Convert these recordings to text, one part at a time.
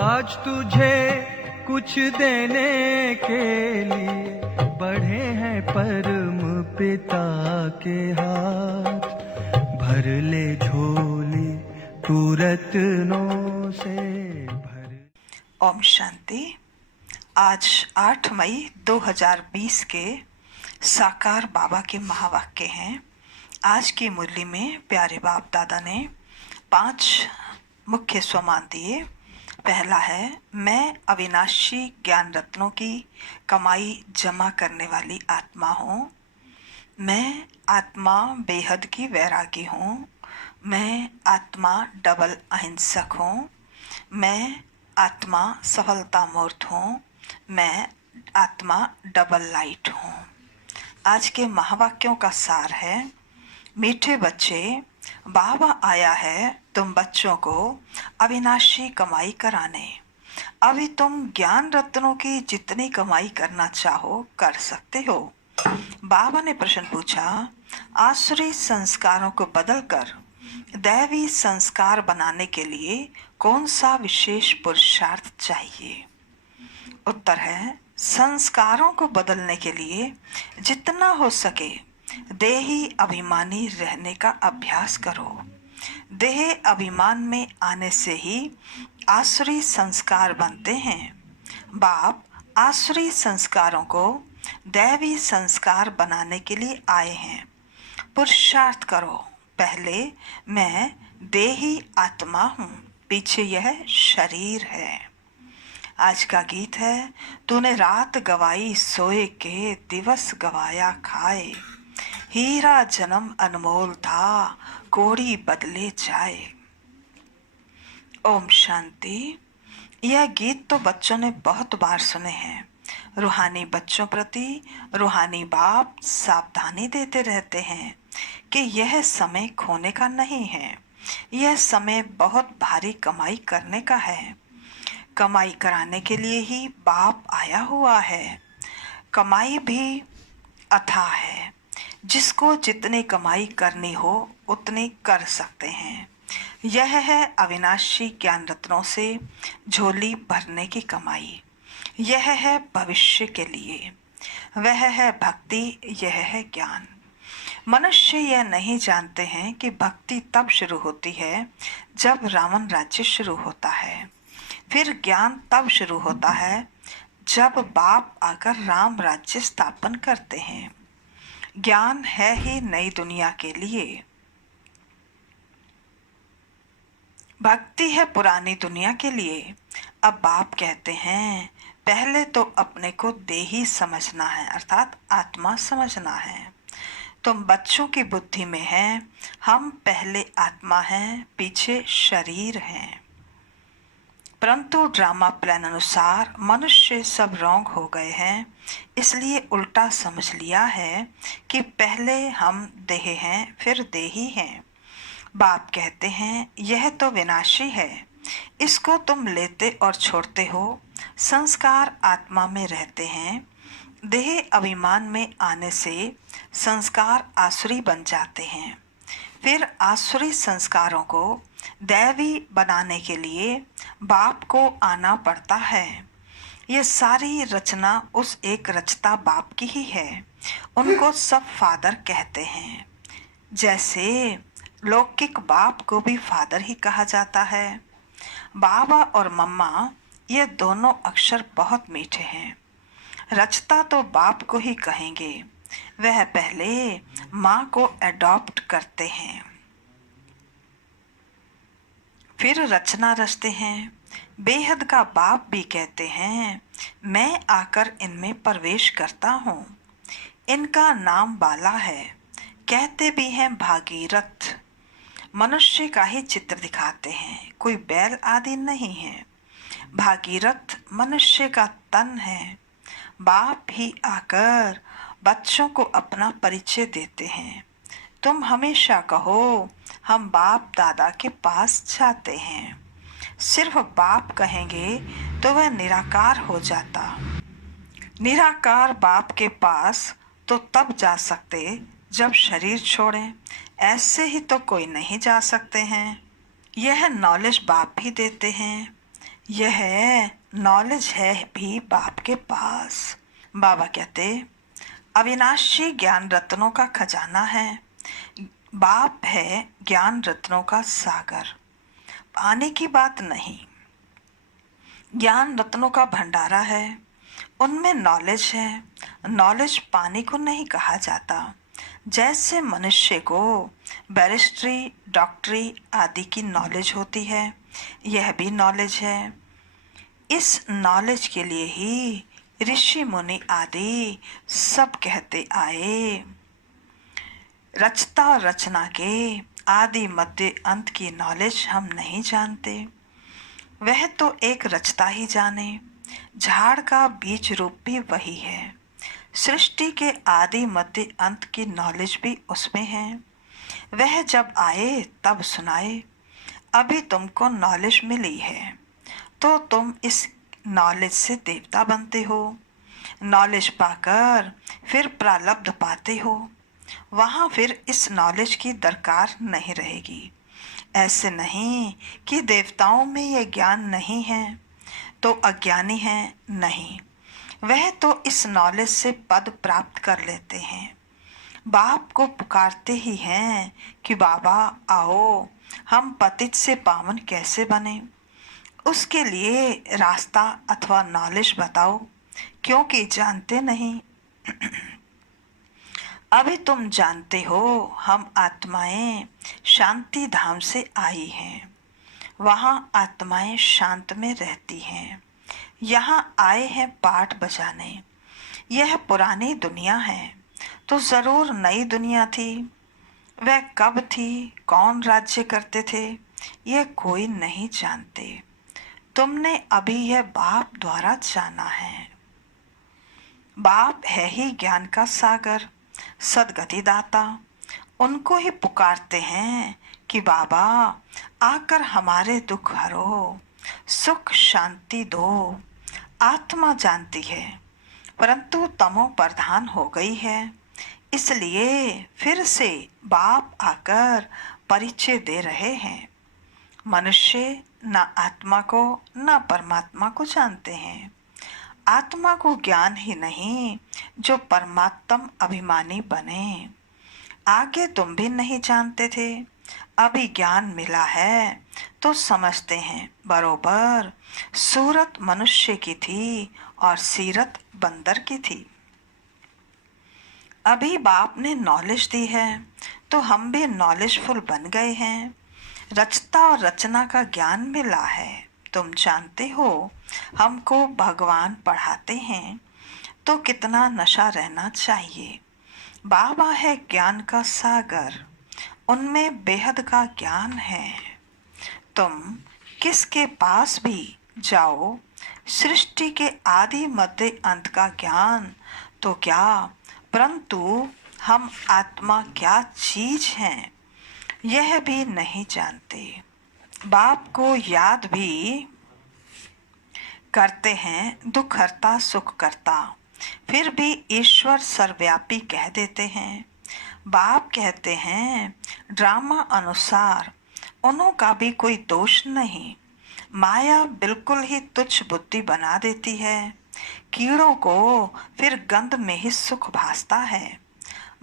आज तुझे कुछ देने के लिए बढ़े हैं परम पिता के हाथ। भर ले झोली तू रत्नों से भर। ओम शांति। आज 8 मई 2020 के साकार बाबा के महावाक्य हैं। आज की मुरली में प्यारे बाप दादा ने 5 मुख्य स्वमान दिए। पहला है, मैं अविनाशी ज्ञान रत्नों की कमाई जमा करने वाली आत्मा हूँ। मैं आत्मा बेहद की वैरागी हूँ। मैं आत्मा डबल अहिंसक हूँ। मैं आत्मा सफलता मूर्त हूँ। मैं आत्मा डबल लाइट हूँ। आज के महावाक्यों का सार है, मीठे बच्चे, बाबा आया है तुम बच्चों को अविनाशी कमाई कराने। अभी तुम ज्ञान रत्नों की जितनी कमाई करना चाहो कर सकते हो। बाबा ने प्रश्न पूछा, आसुरी संस्कारों को बदलकर दैवी संस्कार बनाने के लिए कौन सा विशेष पुरुषार्थ चाहिए? उत्तर है, संस्कारों को बदलने के लिए जितना हो सके देही अभिमानी रहने का अभ्यास करो। देह अभिमान में आने से ही आसुरी संस्कार बनते हैं। बाप आसुरी संस्कारों को दैवी संस्कार बनाने के लिए आए हैं। पुरुषार्थ करो। पहले मैं देही आत्मा हूँ, पीछे यह शरीर है। आज का गीत है, तूने रात गवाई सोए के, दिवस गवाया खाए। हीरा जन्म अनमोल था, कोड़ी बदले जाए। ओम शांति। यह गीत तो बच्चों ने बहुत बार सुने हैं। रूहानी बच्चों प्रति रूहानी बाप सावधानी देते रहते हैं कि यह समय खोने का नहीं है। यह समय बहुत भारी कमाई करने का है। कमाई कराने के लिए ही बाप आया हुआ है। कमाई भी अथाह है। जिसको जितनी कमाई करनी हो उतनी कर सकते हैं। यह है अविनाशी ज्ञान रत्नों से झोली भरने की कमाई। यह है भविष्य के लिए। वह है भक्ति, यह है ज्ञान। मनुष्य यह नहीं जानते हैं कि भक्ति तब शुरू होती है जब रावण राज्य शुरू होता है। फिर ज्ञान तब शुरू होता है जब बाप आकर राम राज्य स्थापन करते हैं। ज्ञान है ही नई दुनिया के लिए, भक्ति है पुरानी दुनिया के लिए। अब बाप कहते हैं, पहले तो अपने को देही समझना है, अर्थात आत्मा समझना है। तुम बच्चों की बुद्धि में है, हम पहले आत्मा हैं, पीछे शरीर हैं। परंतु ड्रामा प्लान अनुसार मनुष्य सब रॉन्ग हो गए हैं, इसलिए उल्टा समझ लिया है कि पहले हम देह हैं, फिर देही हैं। बाप कहते हैं, यह तो विनाशी है, इसको तुम लेते और छोड़ते हो। संस्कार आत्मा में रहते हैं। देह अभिमान में आने से संस्कार आसुरी बन जाते हैं। फिर आसुरी संस्कारों को दैवी बनाने के लिए बाप को आना पड़ता है। ये सारी रचना उस एक रचता बाप की ही है। उनको सब फादर कहते हैं। जैसे लौकिक बाप को भी फादर ही कहा जाता है। बाबा और मम्मा ये दोनों अक्षर बहुत मीठे हैं। रचता तो बाप को ही कहेंगे। वह पहले माँ को एडॉप्ट करते हैं, फिर रचना रचते हैं। बेहद का बाप भी कहते हैं, मैं आकर इनमें प्रवेश करता हूँ। इनका नाम बाला है, कहते भी हैं भागीरथ। मनुष्य का ही चित्र दिखाते हैं, कोई बैल आदि नहीं है। भागीरथ मनुष्य का तन है। बाप ही आकर बच्चों को अपना परिचय देते हैं। तुम हमेशा कहो, हम बाप दादा के पास जाते हैं। सिर्फ बाप कहेंगे तो वह निराकार हो जाता। निराकार बाप के पास तो तब जा सकते जब शरीर छोड़ें, ऐसे ही तो कोई नहीं जा सकते हैं। यह नॉलेज बाप ही देते हैं। यह नॉलेज है भी बाप के पास। बाबा कहते अविनाशी ज्ञान रत्नों का खजाना है। बाप है ज्ञान रत्नों का सागर। पाने की बात नहीं, ज्ञान रत्नों का भंडारा है, उनमें नॉलेज है। नॉलेज पाने को नहीं कहा जाता। जैसे मनुष्य को बैरिस्ट्री, डॉक्टरी आदि की नॉलेज होती है, यह भी नॉलेज है। इस नॉलेज के लिए ही ऋषि मुनि आदि सब कहते आए। रचता और रचना के आदि मध्य अंत की नॉलेज हम नहीं जानते। वह तो एक रचता ही जाने। झाड़ का बीज रूप भी वही है। सृष्टि के आदि मध्य अंत की नॉलेज भी उसमें है। वह जब आए तब सुनाए। अभी तुमको नॉलेज मिली है तो तुम इस नॉलेज से देवता बनते हो। नॉलेज पाकर फिर प्रारब्ध पाते हो। वहाँ फिर इस नॉलेज की दरकार नहीं रहेगी। ऐसे नहीं कि देवताओं में यह ज्ञान नहीं है तो अज्ञानी है, नहीं। वह तो इस नॉलेज से पद प्राप्त कर लेते हैं। बाप को पुकारते ही हैं कि बाबा आओ, हम पतित से पावन कैसे बने। उसके लिए रास्ता अथवा नॉलेज बताओ, क्योंकि जानते नहीं। अभी तुम जानते हो हम आत्माएं शांति धाम से आई हैं। वहाँ आत्माएं शांत में रहती हैं। यहाँ आए हैं पाठ बजाने। यह पुरानी दुनिया है तो ज़रूर नई दुनिया थी। वह कब थी, कौन राज्य करते थे, यह कोई नहीं जानते। तुमने अभी यह बाप द्वारा जाना है। बाप है ही ज्ञान का सागर, सदगति दाता। उनको ही पुकारते हैं कि बाबा आकर हमारे दुख हरो, सुख शांति दो। आत्मा जानती है परंतु तमो प्रधान हो गई है, इसलिए फिर से बाप आकर परिचय दे रहे हैं। मनुष्य न आत्मा को न परमात्मा को जानते हैं। आत्मा को ज्ञान ही नहीं जो परमात्म अभिमानी बने। आगे तुम भी नहीं जानते थे, अभी ज्ञान मिला है तो समझते हैं बरोबर सूरत मनुष्य की थी और सीरत बंदर की थी। अभी बाप ने नॉलेज दी है तो हम भी नॉलेजफुल बन गए हैं। रचता और रचना का ज्ञान मिला है। तुम जानते हो हमको भगवान पढ़ाते हैं तो कितना नशा रहना चाहिए। बाबा है ज्ञान का सागर, उनमें बेहद का ज्ञान है। तुम किसके पास भी जाओ, सृष्टि के आदि मध्य अंत का ज्ञान तो क्या, परंतु हम आत्मा क्या चीज हैं यह भी नहीं जानते। बाप को याद भी करते हैं, दुख हरता सुख करता, फिर भी ईश्वर सर्वव्यापी कह देते हैं। बाप कहते हैं ड्रामा अनुसार उन्हों का भी कोई दोष नहीं। माया बिल्कुल ही तुच्छ बुद्धि बना देती है। कीड़ों को फिर गंध में ही सुख भासता है।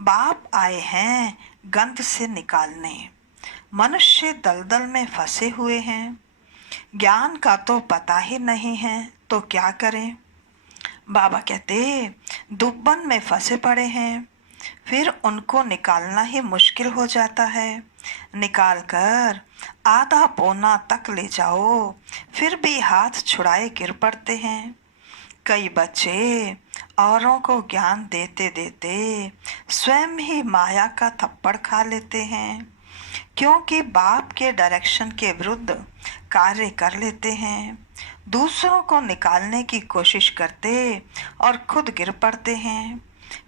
बाप आए हैं गंध से निकालने। मनुष्य दलदल में फंसे हुए हैं। ज्ञान का तो पता ही नहीं है तो क्या करें। बाबा कहते दुब्बन में फंसे पड़े हैं, फिर उनको निकालना ही मुश्किल हो जाता है। निकाल कर आधा पौना तक ले जाओ, फिर भी हाथ छुड़ाए गिर पड़ते हैं। कई बच्चे औरों को ज्ञान देते देते स्वयं ही माया का थप्पड़ खा लेते हैं, क्योंकि बाप के डायरेक्शन के विरुद्ध कार्य कर लेते हैं। दूसरों को निकालने की कोशिश करते और खुद गिर पड़ते हैं।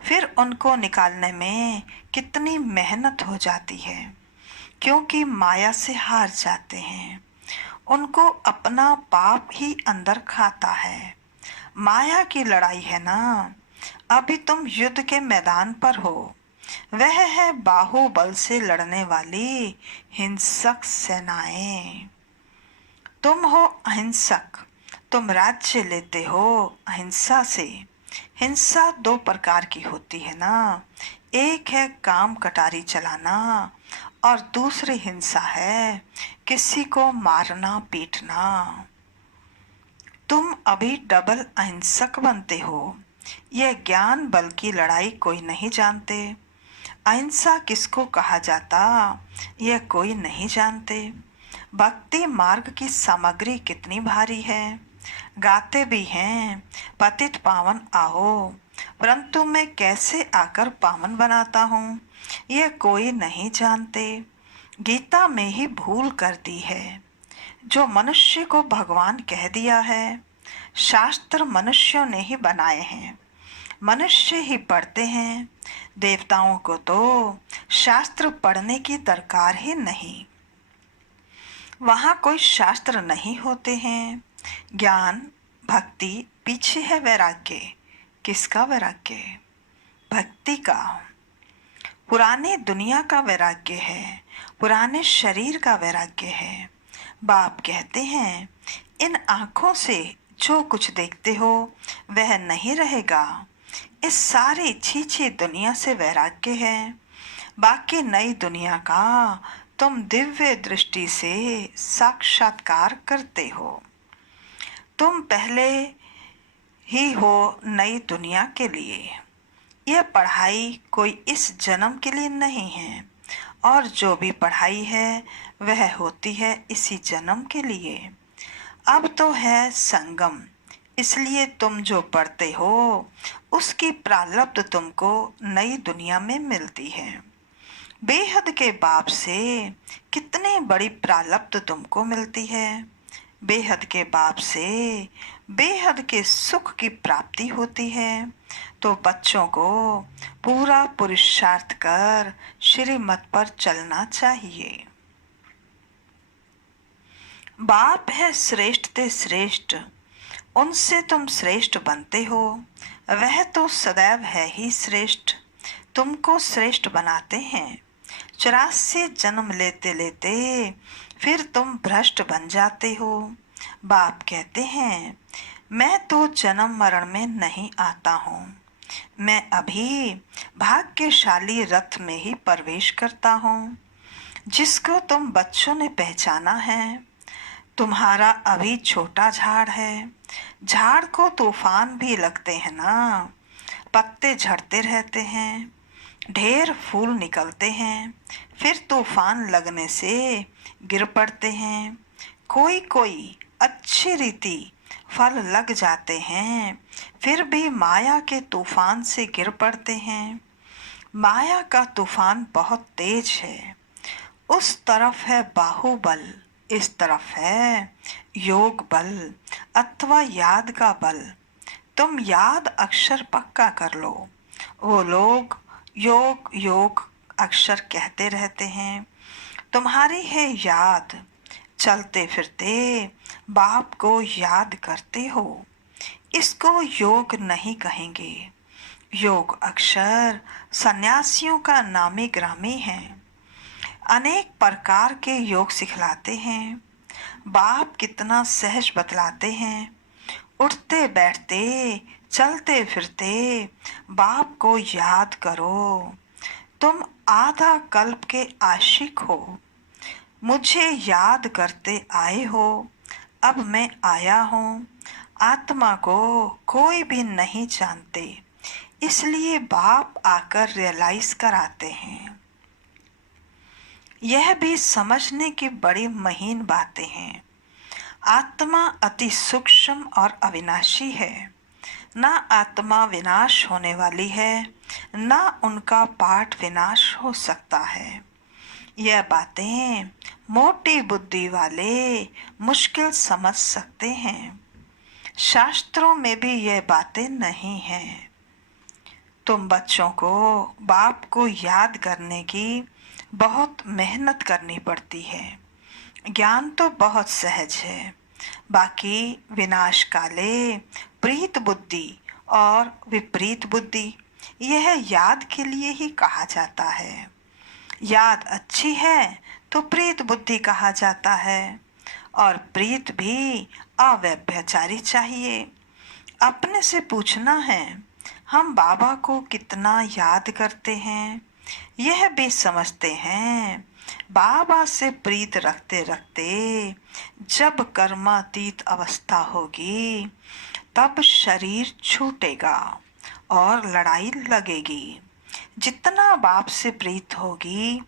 फिर उनको निकालने में कितनी मेहनत हो जाती है, क्योंकि माया से हार जाते हैं। उनको अपना पाप ही अंदर खाता है। माया की लड़ाई है ना। अभी तुम युद्ध के मैदान पर हो। वह है बाहुबल से लड़ने वाली हिंसक सेनाएं। तुम हो अहिंसक, तुम राज्य लेते हो अहिंसा से। हिंसा दो प्रकार की होती है ना, एक है काम कटारी चलाना और दूसरी हिंसा है किसी को मारना पीटना। तुम अभी डबल अहिंसक बनते हो। यह ज्ञान बल की लड़ाई कोई नहीं जानते। अहिंसा किसको कहा जाता यह कोई नहीं जानते। भक्ति मार्ग की सामग्री कितनी भारी है। गाते भी हैं पतित पावन आओ, परंतु मैं कैसे आकर पावन बनाता हूँ यह कोई नहीं जानते। गीता में ही भूल कर दी है। जो मनुष्य को भगवान कह दिया है, शास्त्र मनुष्यों ने ही बनाए हैं, मनुष्य ही पढ़ते हैं। देवताओं को तो शास्त्र पढ़ने की दरकार ही नहीं। वहाँ कोई शास्त्र नहीं होते हैं। ज्ञान भक्ति पीछे है वैराग्य। किसका वैराग्य? भक्ति का। पुराने दुनिया का वैराग्य है, पुराने शरीर का वैराग्य है। बाप कहते हैं इन आँखों से जो कुछ देखते हो वह नहीं रहेगा। इस सारी छीछी दुनिया से वैराग्य है। बाकी नई दुनिया का तुम दिव्य दृष्टि से साक्षात्कार करते हो। तुम पहले ही हो नई दुनिया के लिए। यह पढ़ाई कोई इस जन्म के लिए नहीं है, और जो भी पढ़ाई है वह होती है इसी जन्म के लिए। अब तो है संगम, इसलिए तुम जो पढ़ते हो उसकी प्रारब्ध तुमको नई दुनिया में मिलती है। बेहद के बाप से कितनी बड़ी प्रारब्ध तुमको मिलती है। बेहद के बाप से बेहद के सुख की प्राप्ति होती है। तो बच्चों को पूरा पुरुषार्थ कर श्रीमत पर चलना चाहिए। बाप है श्रेष्ठ ते श्रेष्ठ, उनसे तुम श्रेष्ठ बनते हो। वह तो सदैव है ही श्रेष्ठ, तुमको श्रेष्ठ बनाते हैं। 84 जन्म लेते लेते फिर तुम भ्रष्ट बन जाते हो। बाप कहते हैं मैं तो जन्म मरण में नहीं आता हूँ। मैं अभी भाग्यशाली रथ में ही प्रवेश करता हूँ, जिसको तुम बच्चों ने पहचाना है। तुम्हारा अभी छोटा झाड़ है। झाड़ को तूफान भी लगते हैं ना, पत्ते झड़ते रहते हैं, ढेर फूल निकलते हैं, फिर तूफान लगने से गिर पड़ते हैं। कोई कोई अच्छी रीति फल लग जाते हैं, फिर भी माया के तूफान से गिर पड़ते हैं। माया का तूफान बहुत तेज है। उस तरफ है बाहुबल, इस तरफ है योग बल अथवा याद का बल। तुम याद अक्षर पक्का कर लो। वो लोग योग योग अक्षर कहते रहते हैं। तुम्हारी है याद, चलते फिरते बाप को याद करते हो। इसको योग नहीं कहेंगे। योग अक्षर सन्यासियों का नामी ग्रामी है। अनेक प्रकार के योग सिखलाते हैं। बाप कितना सहज बतलाते हैं। उठते बैठते चलते फिरते बाप को याद करो। तुम आधा कल्प के आशिक हो, मुझे याद करते आए हो। अब मैं आया हूँ। आत्मा को कोई भी नहीं जानते, इसलिए बाप आकर रियलाइज कराते हैं। यह भी समझने की बड़ी महीन बातें हैं। आत्मा अति सूक्ष्म और अविनाशी है। ना आत्मा विनाश होने वाली है, ना उनका पाठ विनाश हो सकता है। यह बातें मोटी बुद्धि वाले मुश्किल समझ सकते हैं। शास्त्रों में भी यह बातें नहीं हैं। तुम बच्चों को बाप को याद करने की बहुत मेहनत करनी पड़ती है। ज्ञान तो बहुत सहज है, बाकी विनाश काले प्रीत बुद्धि और विपरीत बुद्धि यह याद के लिए ही कहा जाता है। याद अच्छी है तो प्रीत बुद्धि कहा जाता है, और प्रीत भी अव्यभिचारी चाहिए। अपने से पूछना है, हम बाबा को कितना याद करते हैं। यह भी समझते हैं बाबा से प्रीत रखते रखते जब कर्मातीत अवस्था होगी तब शरीर छूटेगा और लड़ाई लगेगी। जितना बाप से प्रीत होगी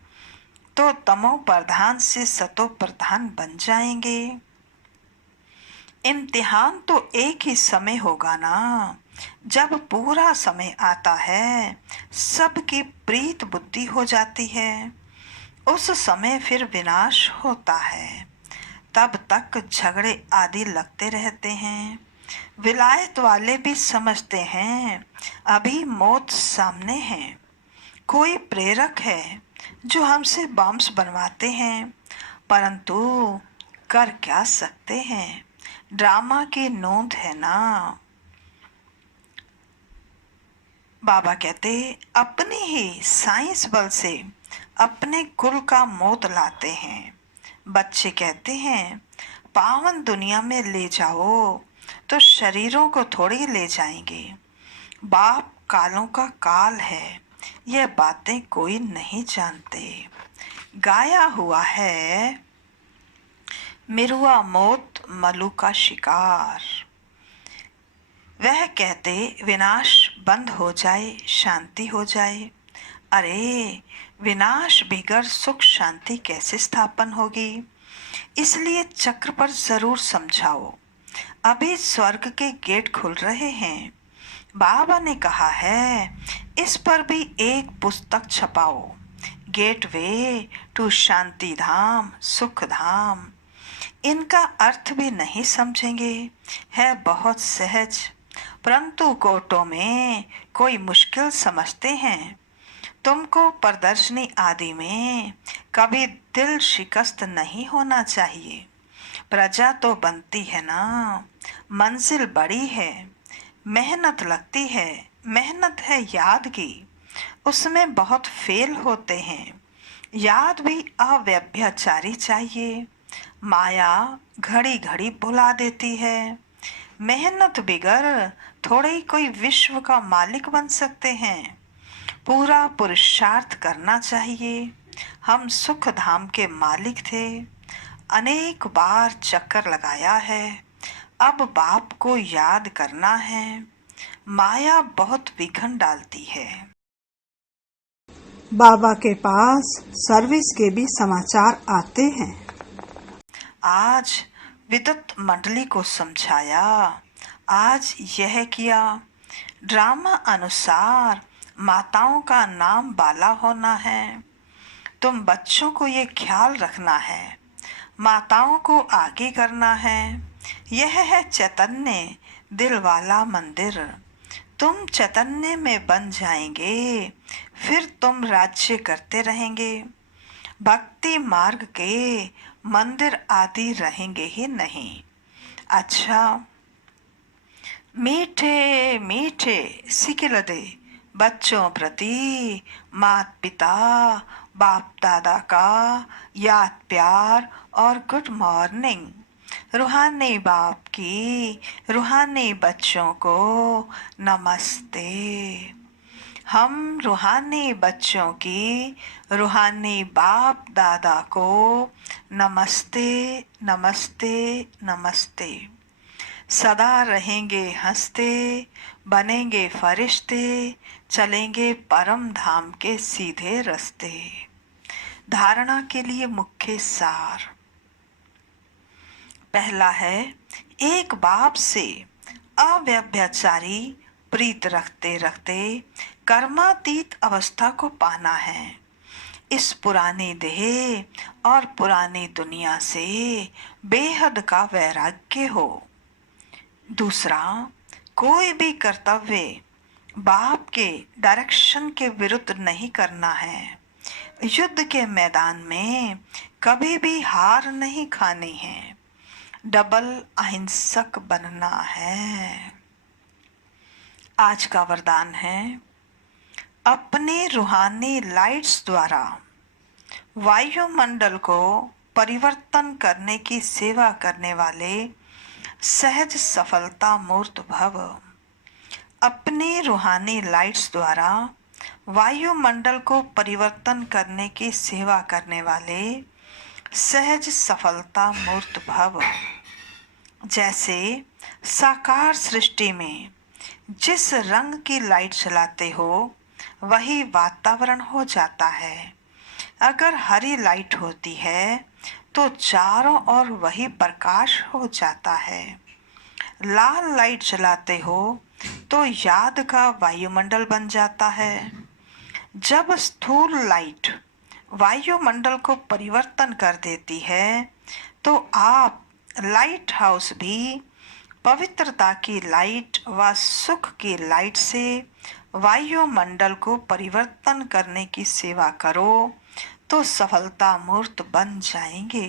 तो तमो प्रधान से सतो प्रधान बन जाएंगे। इम्तिहान तो एक ही समय होगा ना। जब पूरा समय आता है सबकी प्रीत बुद्धि हो जाती है, उस समय फिर विनाश होता है। तब तक झगड़े आदि लगते रहते हैं। विलायत वाले भी समझते हैं अभी मौत सामने है। कोई प्रेरक है जो हमसे बॉम्ब्स बनवाते हैं, परंतु कर क्या सकते हैं, ड्रामा की नोंद है ना। बाबा कहते अपनी ही साइंस बल से अपने कुल का मौत लाते हैं। बच्चे कहते हैं पावन दुनिया में ले जाओ तो शरीरों को थोड़ी ले जाएंगे। बाप कालों का काल है, यह बातें कोई नहीं जानते। गाया हुआ है मिरुआ मौत मलू का शिकार। वह कहते विनाश बंद हो जाए शांति हो जाए। अरे विनाश बिगर सुख शांति कैसे स्थापन होगी। इसलिए चक्र पर जरूर समझाओ। अभी स्वर्ग के गेट खुल रहे हैं। बाबा ने कहा है इस पर भी एक पुस्तक छपाओ, गेटवे टू शांति धाम सुख धाम। इनका अर्थ भी नहीं समझेंगे, है बहुत सहज, परंतु कोटों में कोई मुश्किल समझते हैं। तुमको प्रदर्शनी आदि में कभी दिल शिकस्त नहीं होना चाहिए। प्रजा तो बनती है ना, मंजिल बड़ी है, मेहनत लगती है। मेहनत है याद की, उसमें बहुत फेल होते हैं। याद भी अव्यभिचारी चाहिए। माया घड़ी घड़ी भुला देती है। मेहनत बिगर थोड़े ही कोई विश्व का मालिक बन सकते हैं। पूरा पुरुषार्थ करना चाहिए। हम सुख धाम के मालिक थे, अनेक बार चक्कर लगाया है, अब बाप को याद करना है। माया बहुत विघन डालती है। बाबा के पास सर्विस के भी समाचार आते हैं। आज विद्युत मंडली को समझाया, आज यह किया। ड्रामा अनुसार माताओं का नाम बाला होना है। तुम बच्चों को ये ख्याल रखना है, माताओं को आगे करना है। यह है चैतन्य दिल वाला मंदिर। तुम चैतन्य में बन जाएंगे, फिर तुम राज्य करते रहेंगे। भक्ति मार्ग के मंदिर आदि रहेंगे ही नहीं। अच्छा, मीठे मीठे सिकिलदे बच्चों प्रति माता पिता बाप दादा का याद प्यार और गुड मॉर्निंग। रूहानी बाप की रूहानी बच्चों को नमस्ते। हम रूहानी बच्चों की रूहानी बाप दादा को नमस्ते नमस्ते नमस्ते। सदा रहेंगे हंसते, बनेंगे फरिश्ते, चलेंगे परम धाम के सीधे रास्ते। धारणा के लिए मुख्य सार। पहला है, एक बाप से अव्यभिचारी प्रीत रखते रखते कर्मातीत अवस्था को पाना है। इस पुरानी देह और पुरानी दुनिया से बेहद का वैराग्य हो। दूसरा, कोई भी कर्तव्य बाप के डायरेक्शन के विरुद्ध नहीं करना है। युद्ध के मैदान में कभी भी हार नहीं खानी है। डबल अहिंसक बनना है। आज का वरदान है, अपने रूहानी लाइट्स द्वारा वायुमंडल को परिवर्तन करने की सेवा करने वाले सहज सफलता मूर्त भव। अपनी रूहानी लाइट्स द्वारा वायुमंडल को परिवर्तन करने की सेवा करने वाले सहज सफलता मूर्त भव। जैसे साकार सृष्टि में जिस रंग की लाइट जलाते हो वही वातावरण हो जाता है। अगर हरी लाइट होती है तो चारों ओर वही प्रकाश हो जाता है। लाल लाइट जलाते हो तो याद का वायुमंडल बन जाता है। जब स्थूल लाइट वायुमंडल को परिवर्तन कर देती है तो आप लाइट हाउस भी पवित्रता की लाइट व सुख की लाइट से वायुमंडल को परिवर्तन करने की सेवा करो तो सफलता मूर्त बन जाएंगे।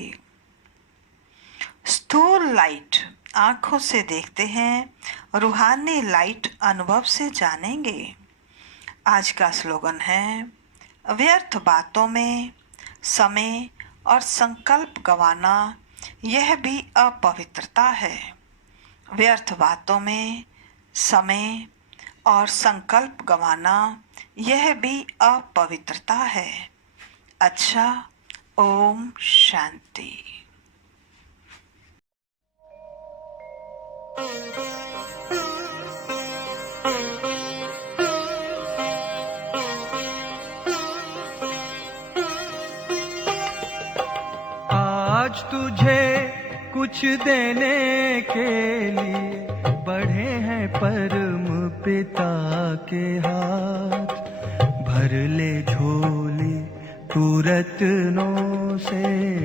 स्थूल लाइट आंखों से देखते हैं, रूहानी लाइट अनुभव से जानेंगे। आज का स्लोगन है, व्यर्थ बातों में समय और संकल्प गंवाना यह भी अपवित्रता है। व्यर्थ बातों में समय और संकल्प गंवाना यह भी अपवित्रता है। अच्छा, ओम शांति। आज तुझे कुछ देने के लिए बढ़े हैं परम पिता के हाथ। भर ले झोली तू रत्नों से,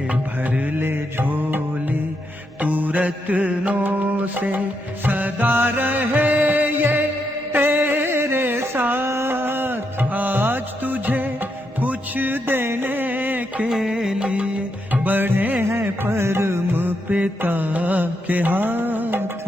भर ले झोली तू रत्नों से। सदा रहे ये तेरे साथ। आज तुझे कुछ देने के लिए बढ़े हैं परम पिता के हाथ।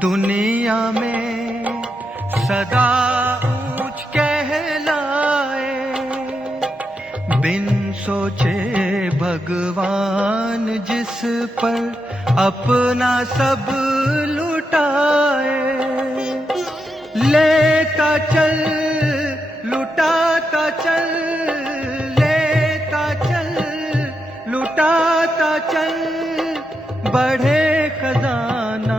दुनिया में सदा ऊंच कहलाए, बिन सोचे भगवान जिस पर अपना सब लुटाए। लेता चल लुटाता चल, लेता चल लुटाता चल। बढ़े खजाना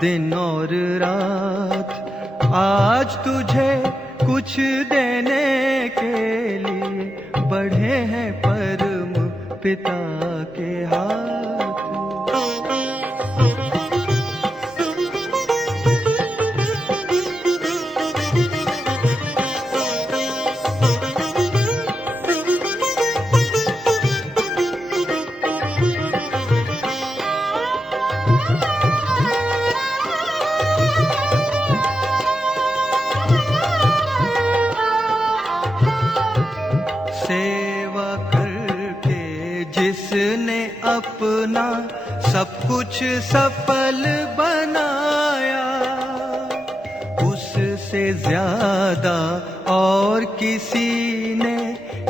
दिन और रात। आज तुझे कुछ देने के लिए बढ़े हैं परम पिता के हाथ। सेवा करके जिसने अपना सब कुछ सफल बनाया, उससे ज्यादा और किसी ने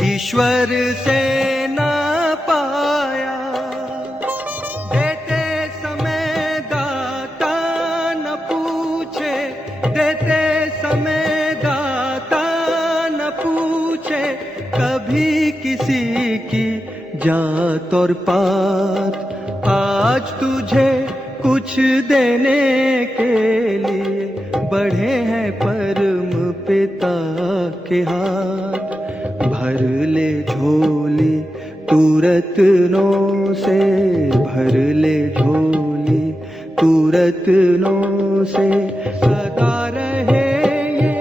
ईश्वर से ना पाया। देते समय दाता न पूछे, देते समय दाता न पूछे कभी किसी की जात और पात। आज तुझे कुछ देने के लिए बढ़े हैं परम पिता के हाथ। भर ले झोली तू रत्नों से, भर ले झोली तू रत्नों से। सदा रहे ये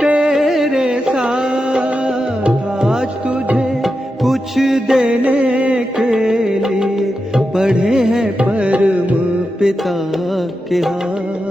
तेरे साथ। आज तुझे कुछ देने के लिए बढ़े हैं परम पिता के हाथ।